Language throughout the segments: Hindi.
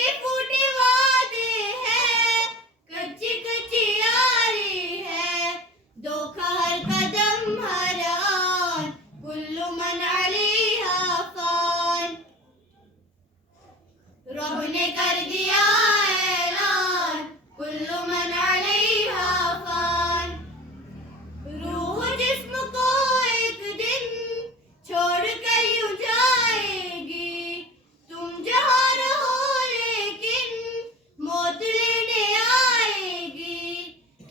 टूटे फूटे वादे हैं, कच्ची कच्ची यारी है, धोखा हर कदम हर आन, कुल्लु मन अलैहा फान। रब ने कर दिया ऐलान, कुल्लु मन अलैहा फान। रूह जिस्म को एक दिन छोड़ कर यूं जाएगी, तुम जहाँ रहो लेकिन मौत लेने आएगी।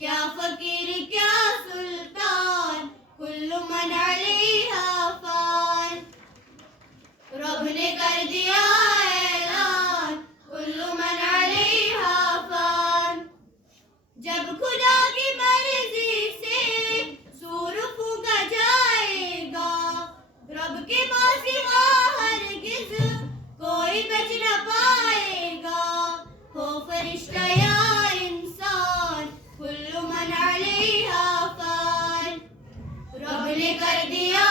क्या फकीर क्या सुल्तान, कुल्लु मन अलैहा फान। रब ने कर दिया ऐलान, कुल्लु मन अलैहा फान। जब खुदा की मर्जी से सूर फूंका जाएगा, रब के सिवा हरगिज़ कोई बच न पाएगा। हो फरिश्ता या इंसान, कुल्लु मन अलैहा फान। रब ने कर दिया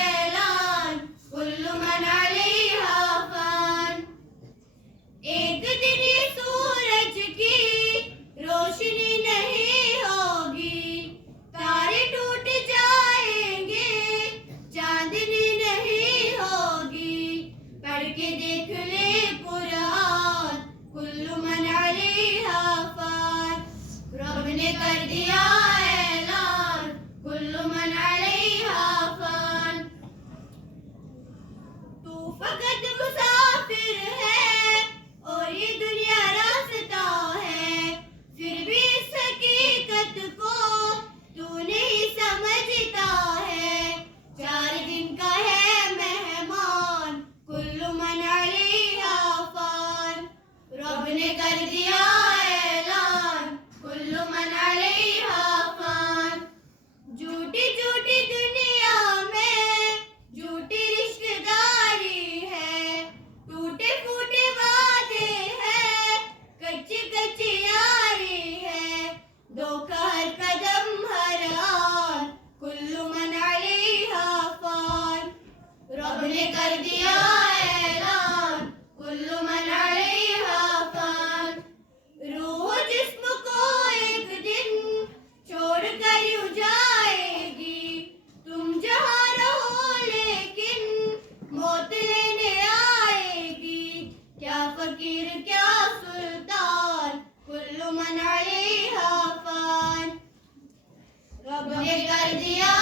ऐलान, कुल्लु मन अलैहा फान। एक दिन ये सूरज की रोशनी नहीं होगी, तारे टूट जाएंगे, चांदनी नहीं होगी। पढ़ के देख ले कुरान, कुल्लु मन अलैहा फान। रब ने कर दिया ऐलान, कुल्लु मन अलैहा फान। तू फकत मुसाफिर है और ये दुनिया रास्ता है, फिर भी इस हकीकत को तू नहीं समझता है। 4 दिन का है मेहमान, कुल्लु मन अलैहा फान। रब ने कर दिया ऐलान, कुल्लु मन अलैहा फान। झूठी झूठी दुनिया में झूठी रिश्तेदारी है, टूटे फूटे वादे हैं, कच्ची कच्ची यारी है, धोखा हर कदम हर आन, कुल्लु मन अलैहा फान। रब ने कर दिया ऐलान, कुल्लु मन अलैहा फान। रूह जिस्म को एक दिन छोड़ कर यूं जाएगी, तुम जहाँ रहो लेकिन मौत लेने आएगी। क्या फकीर क्या सुल्तान, कुल्लु मन अलैहा फान। रब ने कर दिया